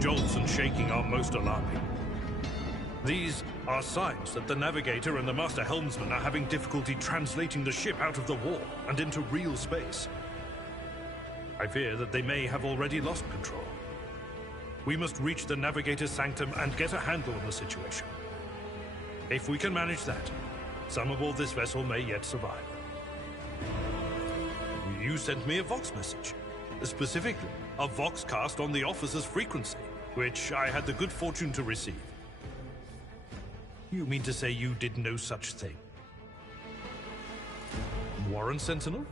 jolts and shaking are most alarming. These are signs that the navigator and the master helmsman are having difficulty translating the ship out of the warp and into real space. I fear that they may have already lost control. We must reach the navigator's sanctum and get a handle on the situation. If we can manage that, some aboard this vessel may yet survive. You sent me a Vox message. Specifically, a Vox cast on the officer's frequency, which I had the good fortune to receive. You mean to say you did no such thing? Warren Sentinel?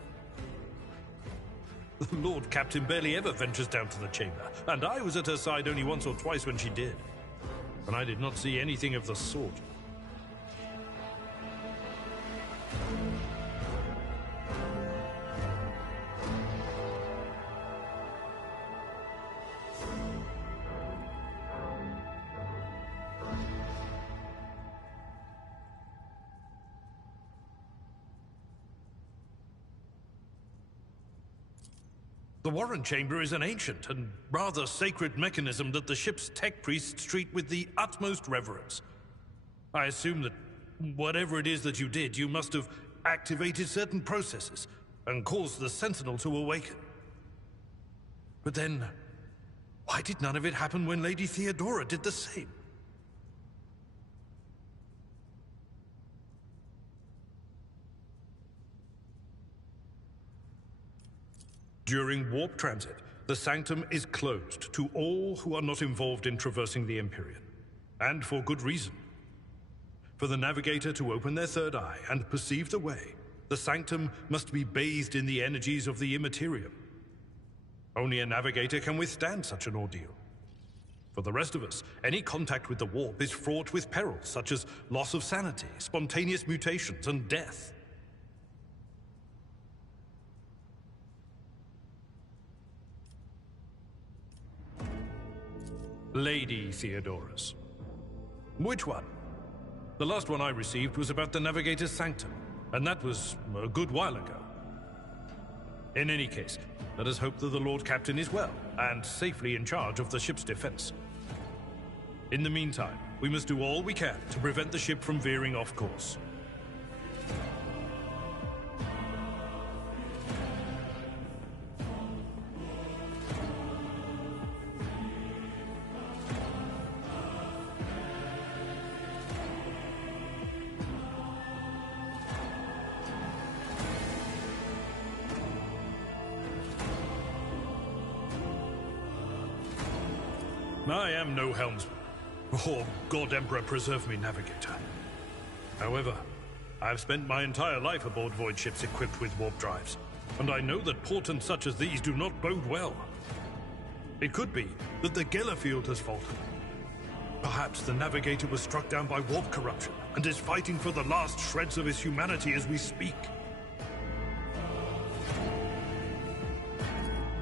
The Lord Captain barely ever ventures down to the chamber, and I was at her side only once or twice when she did. And I did not see anything of the sort. The Warren Chamber is an ancient and rather sacred mechanism that the ship's tech priests treat with the utmost reverence. I assume that whatever it is that you did, you must have activated certain processes and caused the Sentinel to awaken. But then, why did none of it happen when Lady Theodora did the same? During warp transit, the sanctum is closed to all who are not involved in traversing the Empyrean. And for good reason. For the navigator to open their third eye and perceive the way, the sanctum must be bathed in the energies of the immaterium. Only a navigator can withstand such an ordeal. For the rest of us, any contact with the warp is fraught with perils such as loss of sanity, spontaneous mutations, and death. Lady Theodora's. Which one? The last one I received was about the Navigator's Sanctum, and that was a good while ago. In any case, let us hope that the Lord Captain is well, and safely in charge of the ship's defense. In the meantime, we must do all we can to prevent the ship from veering off course. I am no helmsman, or God Emperor preserve me navigator. However, I have spent my entire life aboard void ships equipped with warp drives, and I know that portents such as these do not bode well. It could be that the Gellerfield has faltered. Perhaps the navigator was struck down by warp corruption, and is fighting for the last shreds of his humanity as we speak.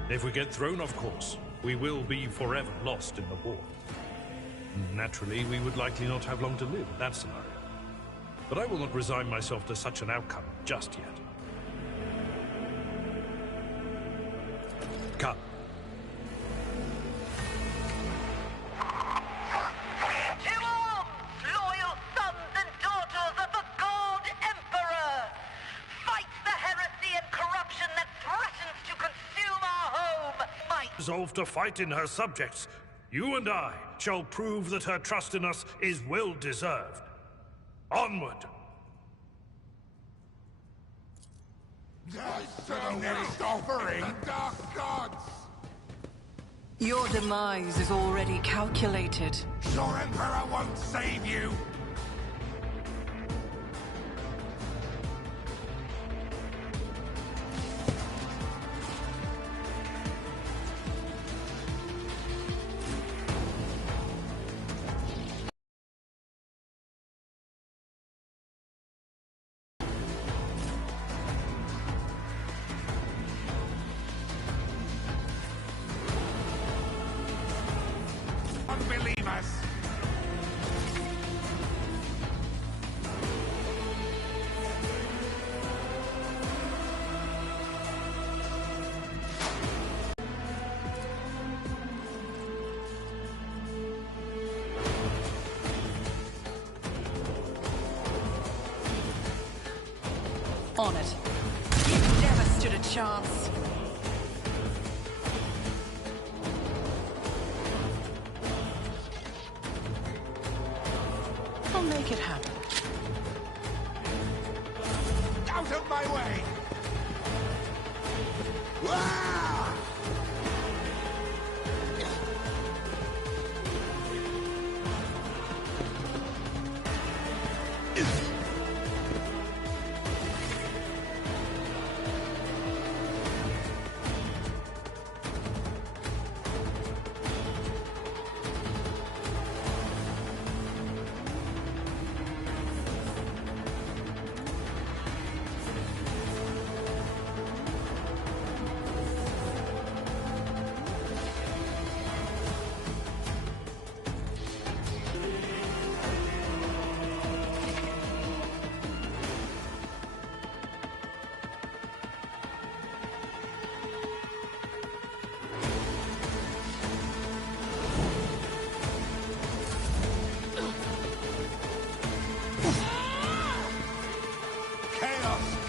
If we get thrown off course, we will be forever lost in the war. Naturally, we would likely not have long to live in that scenario. But I will not resign myself to such an outcome just yet. Come. To arms, loyal sons and daughters of the God Emperor! Fight the heresy and corruption that threatens to consume our home! Resolved to fight in her subjects, you and I shall prove that her trust in us is well deserved. Onward! Offering the dark gods! Your demise is already calculated. Your Emperor won't save you! Unbelievers! on it. You never stood a chance. I'll make it happen. Out of my way! Ah!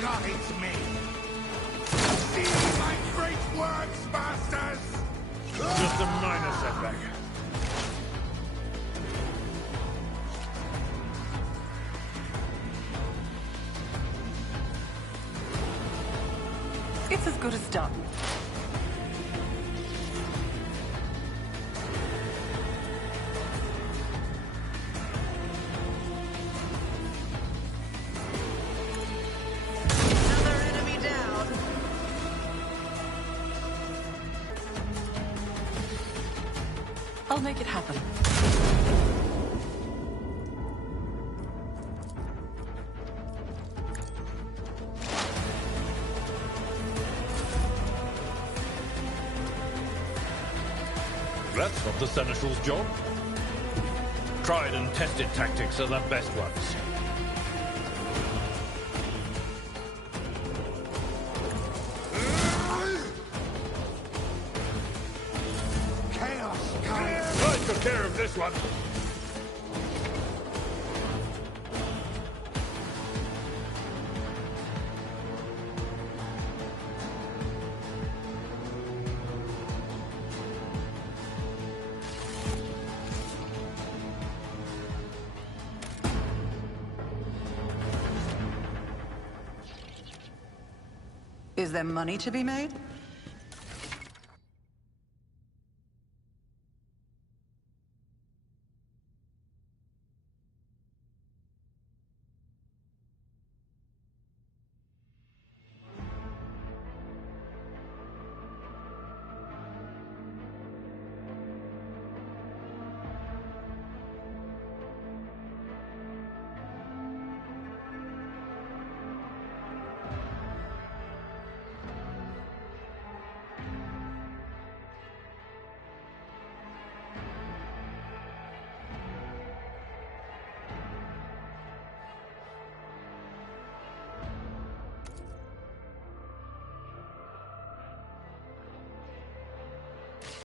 Guides me. See my great works, masters! Just a minor setback. It's as good as done. Another enemy down. I'll make it happen. That's not the Seneschal's job. Tried and tested tactics are the best ones. Chaos guides. I took care of this one. Is there money to be made?